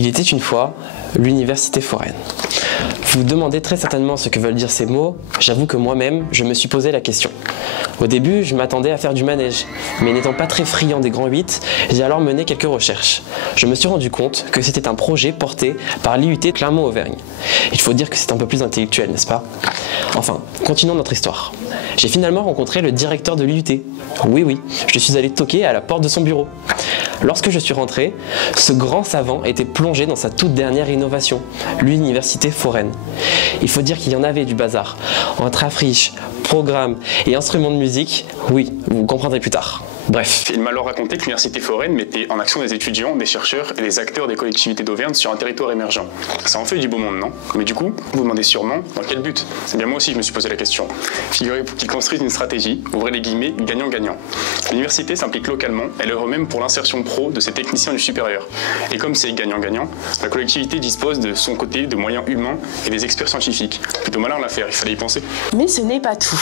Il était une fois l'université foraine. Vous vous demandez très certainement ce que veulent dire ces mots. J'avoue que moi-même, je me suis posé la question. Au début, je m'attendais à faire du manège, mais n'étant pas très friand des grands 8, j'ai alors mené quelques recherches. Je me suis rendu compte que c'était un projet porté par l'IUT Clermont-Auvergne. Il faut dire que c'est un peu plus intellectuel, n'est-ce pas? Enfin, continuons notre histoire. J'ai finalement rencontré le directeur de l'IUT. Oui, je suis allé toquer à la porte de son bureau. Lorsque je suis rentré, ce grand savant était plongé dans sa toute dernière innovation, l'université foraine. Il faut dire qu'il y en avait du bazar. Entre affiches, programmes et instruments de musique, oui, vous comprendrez plus tard. Bref. Il m'a alors raconté que l'université foraine mettait en action des étudiants, des chercheurs et des acteurs des collectivités d'Auvergne sur un territoire émergent. Ça en fait du beau monde, non? Mais du coup, vous vous demandez sûrement dans quel but? C'est bien moi aussi je me suis posé la question. Figurez-vous qu'ils construisent une stratégie, ouvrez les guillemets, gagnant-gagnant. L'université s'implique localement, elle œuvre même pour l'insertion pro de ses techniciens du supérieur. Et comme c'est gagnant-gagnant, la collectivité dispose de son côté de moyens humains et des experts scientifiques. Plutôt malin l'affaire, il fallait y penser. Mais ce n'est pas tout.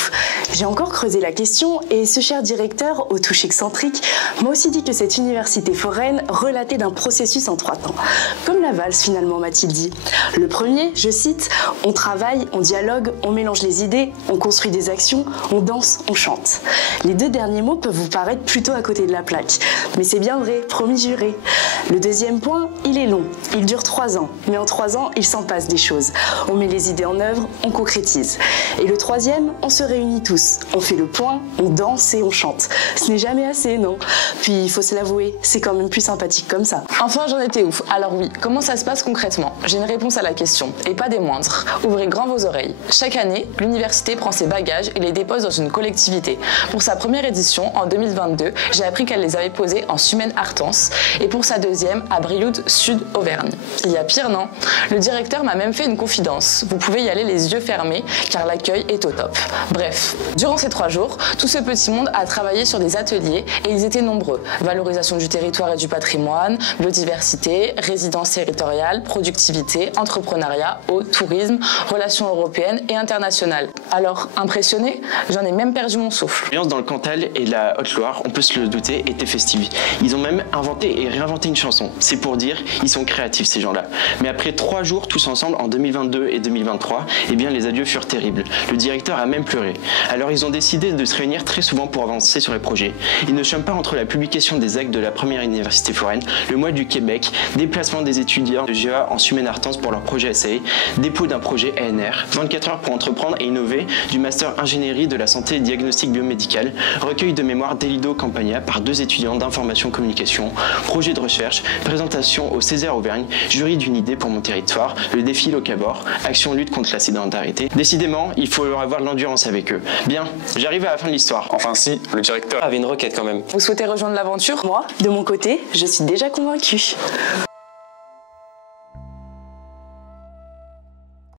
J'ai encore creusé la question et ce cher directeur, au touche excentrique, m'a aussi dit que cette université foraine relatait d'un processus en 3 temps. Comme la valse finalement, m'a-t-il dit. Le premier, je cite, « On travaille, on dialogue, on mélange les idées, on construit des actions, on danse, on chante ». Les 2 derniers mots peuvent vous paraître plutôt à côté de la plaque. Mais c'est bien vrai, promis juré. Le deuxième point, il est long. Il dure 3 ans. Mais en 3 ans, il s'en passe des choses. On met les idées en œuvre, on concrétise. Et le troisième, on se réunit tous. On fait le point, on danse et on chante. Ce n'est jamais assez, non? Puis, il faut se l'avouer, c'est quand même plus sympathique comme ça. Enfin, j'en étais ouf. Alors oui, comment ça se passe concrètement? J'ai une réponse à la question, et pas des moindres. Ouvrez grand vos oreilles. Chaque année, l'université prend ses bagages et les dépose dans une collectivité. Pour sa première édition, en 2022, j'ai appris qu'elle les avait posés en Sumène-Artens, et pour sa deuxième, à Brioude, Sud-Auvergne. Il y a pire, non? Le directeur m'a même fait une confidence. Vous pouvez y aller les yeux fermés, car l'accueil est au top. Bref, durant ces 3 jours, tout ce petit monde a travaillé sur des ateliers, et ils étaient nombreux. Valorisation du territoire et du patrimoine, biodiversité, résidence territoriale, productivité, entrepreneuriat, eau, tourisme, relations européennes et internationales. Alors, impressionné? J'en ai même perdu mon souffle. L'ambiance dans le Cantal et la Haute-Loire, on peut se le douter, était festive. Ils ont même inventé et réinventé une chanson. C'est pour dire, ils sont créatifs ces gens-là. Mais après 3 jours tous ensemble, en 2022 et 2023, eh bien les adieux furent terribles. Le directeur a même pleuré. Alors ils ont décidé de se réunir très souvent pour avancer sur les projets. Ils ne chôment pas entre la publication des actes de la première université foraine, le mois du Québec, déplacement des étudiants de GEA en Sumène-Artens pour leur projet SAE, dépôt d'un projet ANR, 24 heures pour entreprendre et innover, du master ingénierie de la santé et diagnostic biomédical, recueil de mémoire d'Elido Campagna par 2 étudiants d'information communication, projet de recherche, présentation au Césaire Auvergne, jury d'une idée pour mon territoire, le défi Locabor, action lutte contre la sédentarité. Décidément, il faut avoir de l'endurance avec eux. Bien, j'arrive à la fin de l'histoire. Enfin si, le directeur avait une requête quand même. Vous souhaitez rejoindre l'aventure? Moi, de mon côté, je suis déjà convaincue.